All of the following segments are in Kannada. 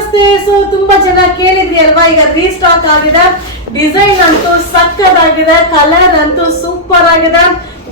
ನಮಸ್ತೆ. ಸೊ ತುಂಬಾ ಜನ ಕೇಳಿದ್ರಿ ಅಲ್ವಾ, ಈಗ ರೀಸ್ಟಾಕ್ ಆಗಿದೆ. ಡಿಸೈನ್ ಅಂತೂ ಸಕ್ಕತ್ತಾಗಿದೆ, ಕಲರ್ ಅಂತೂ ಸೂಪರ್ ಆಗಿದೆ.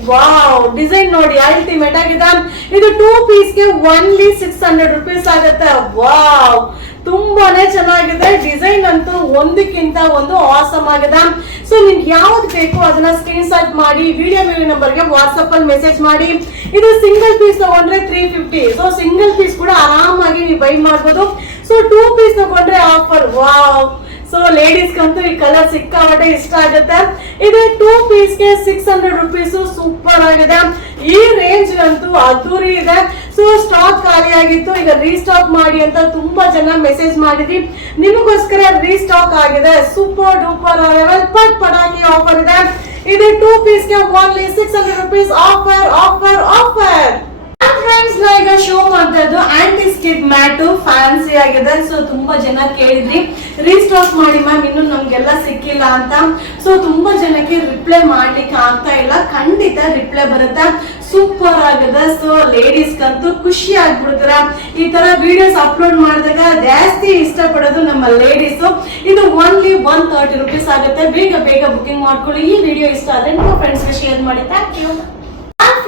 ವಾವ್, ಡಿಸೈನ್ ನೋಡಿ ಅಲ್ಟಿಮೇಟ್ ಆಗಿದೆ. ಇದು 2 ಪೀಸ್ಗೆ ಓನ್ಲಿ 600 rupees ಆಗುತ್ತೆ. ವಾವ್, ತುಂಬಾನೇ ಚೆನ್ನಾಗಿದೆ. ಡಿಸೈನ್ ಅಂತೂ ಒಂದಕ್ಕಿಂತ ಒಂದು ಆಸಮ್ ಆಗಿದೆ. ಸೊ ನಿಮ್ಗೆ ಯಾವ್ದು ಬೇಕು ಅದನ್ನ ಸ್ಕ್ರೀನ್ ಶಾಟ್ ಮಾಡಿ ವಿಡಿಯೋ ಮೇಲೆ ನಂಬರ್ಗೆ ವಾಟ್ಸ್ಆಪ್ ಅಲ್ಲಿ ಮೆಸೇಜ್ ಮಾಡಿ. ಇದು ಸಿಂಗಲ್ ಪೀಸ್ ತಗೊಂಡ್ರೆ 350. ಸೊ ಸಿಂಗಲ್ ಪೀಸ್ ಕೂಡ ಆರಾಮಾಗಿ ನೀವು ಬೈ ಮಾಡ್ಬೋದು. ಸೊ 2 ಪೀಸ್ ತಗೊಂಡ್ರೆ ಆಫರ್. ವಾವ್, ಸೊ ಲೇಡೀಸ್ ಅಂತೂ ಈ ಕಲರ್ ಸಿಕ್ಕಾಪಟ್ಟೆ ಇಷ್ಟ ಆಗುತ್ತೆ. ಇದು 2 ಪೀಸ್ಗೆ 600 rupees, ಸೂಪರ್ ಆಗಿದೆ. ಈ ರೇಂಜ್ ಅಂತೂ ಅದ್ದೂರಿ ಇದೆ. ಸೊ ಸ್ಟಾಕ್ ಖಾಲಿ ಆಗಿತ್ತು, ಈಗ ರೀಸ್ಟಾಕ್ ಮಾಡಿ ಅಂತ ತುಂಬಾ ಜನ ಮೆಸೇಜ್ ಮಾಡಿದ್ರಿ. ನಿಮಗೋಸ್ಕರ ರೀಸ್ಟಾಕ್ ಆಗಿದೆ. ಸೂಪರ್ ಡೂಪರ್ ಲೆವೆಲ್ ಪಟಾಕಿ ಆಫರ್ ಇದೆ. ಇದು 2 ಪೀಸ್ಗೆ only 600 rupees offer offer offer. Friends, ನಾ ಈಗ ಶೋ ಮಾಡ್ತಾ ಇದ್ದು ಆಂಟಿ ಸ್ಕಿಡ್ ಮ್ಯಾಟ್ ಫ್ಯಾನ್ಸಿ ಆಗಿದೆ. ಸೊ ತುಂಬಾ ಜನ ಕೇಳಿದ್ರಿ ರೀಸ್ಟಾಕ್ ಮಾಡಿ ಮ್ಯಾಮ್, ಇನ್ನು ನಮ್ಗೆಲ್ಲ ಸಿಕ್ಕಿಲ್ಲ ಅಂತ. ಸೊ ತುಂಬಾ ಜನಕ್ಕೆ ರಿಪ್ಲೈ ಮಾಡ್ಲಿಕ್ಕೆ ಆಗ್ತಾ ಇಲ್ಲ. ಖಂಡಿತ ರಿಪ್ಲೈ ಬರುತ್ತೆ. ಸೂಪರ್ ಆಗಿದೆ. ಸೊ ಲೇಡೀಸ್ ಅಂತೂ ಖುಷಿ ಆಗ್ಬಿಡ್ತಾರ. ಈ ತರ ವಿಡಿಯೋಸ್ ಅಪ್ಲೋಡ್ ಮಾಡಿದಾಗ ಜಾಸ್ತಿ ಇಷ್ಟಪಡೋದು ನಮ್ಮ ಲೇಡೀಸ್. ಇದು ಓನ್ಲಿ 130 rupees ಆಗುತ್ತೆ. ಬೇಗ ಬೇಗ ಬುಕಿಂಗ್ ಮಾಡ್ಕೊಳ್ಳಿ. ಈ ವಿಡಿಯೋ ಇಷ್ಟ ಆದ್ರೆ ನಿಮ್ಮ ಫ್ರೆಂಡ್ಸ್ಗೆ ಶೇರ್ ಮಾಡಿ. Thank you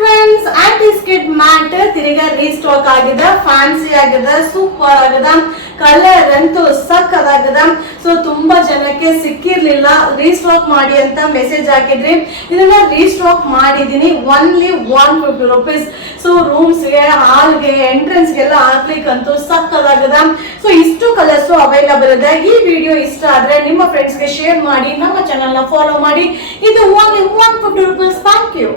friends. Anti skid mat ತಿರ್ಗಾ ರೀಸ್ಟಾಕ್ ಆಗಿದೆ. ಫ್ಯಾನ್ಸಿ ಆಗಿದೆ, ಸೂಪರ್ ಆಗಿದೆ. ಕಲರ್ ಅಂತೂ ಸಕ್ಕದಾಗಿದೆ. ಸೊ ತುಂಬಾ ಜನಕ್ಕೆ ಸಿಕ್ಕಿರ್ಲಿಲ್ಲ, ರೀಸ್ಟಾಕ್ ಮಾಡಿ ಅಂತ ಮೆಸೇಜ್ ಹಾಕಿದ್ರಿ. ಇದನ್ನ ರೀಸ್ಟಾಕ್ ಮಾಡಿದೀನಿ. Only 150 rupees. ಸೊ ರೂಮ್ಸ್ಗೆ, ಹಾಲ್ಗೆ, ಎಂಟ್ರೆನ್ಸ್ಗೆಲ್ಲ ಹಾಕ್ಲಿಕ್ಕಂತೂ ಸಕ್ಕದಾಗಿದೆ. ಸೊ ಇಷ್ಟು ಕಲರ್ಸ್ ಅವೈಲಬಲ್ ಇದೆ. ಈ ವಿಡಿಯೋ ಇಷ್ಟ ಆದ್ರೆ ನಿಮ್ಮ ಫ್ರೆಂಡ್ಸ್ಗೆ ಶೇರ್ ಮಾಡಿ, ನಮ್ಮ ಚಾನಲ್ ನ ಫಾಲೋ ಮಾಡಿ. ಇದು ಓನ್ಲಿ 150 rupees. Thank you.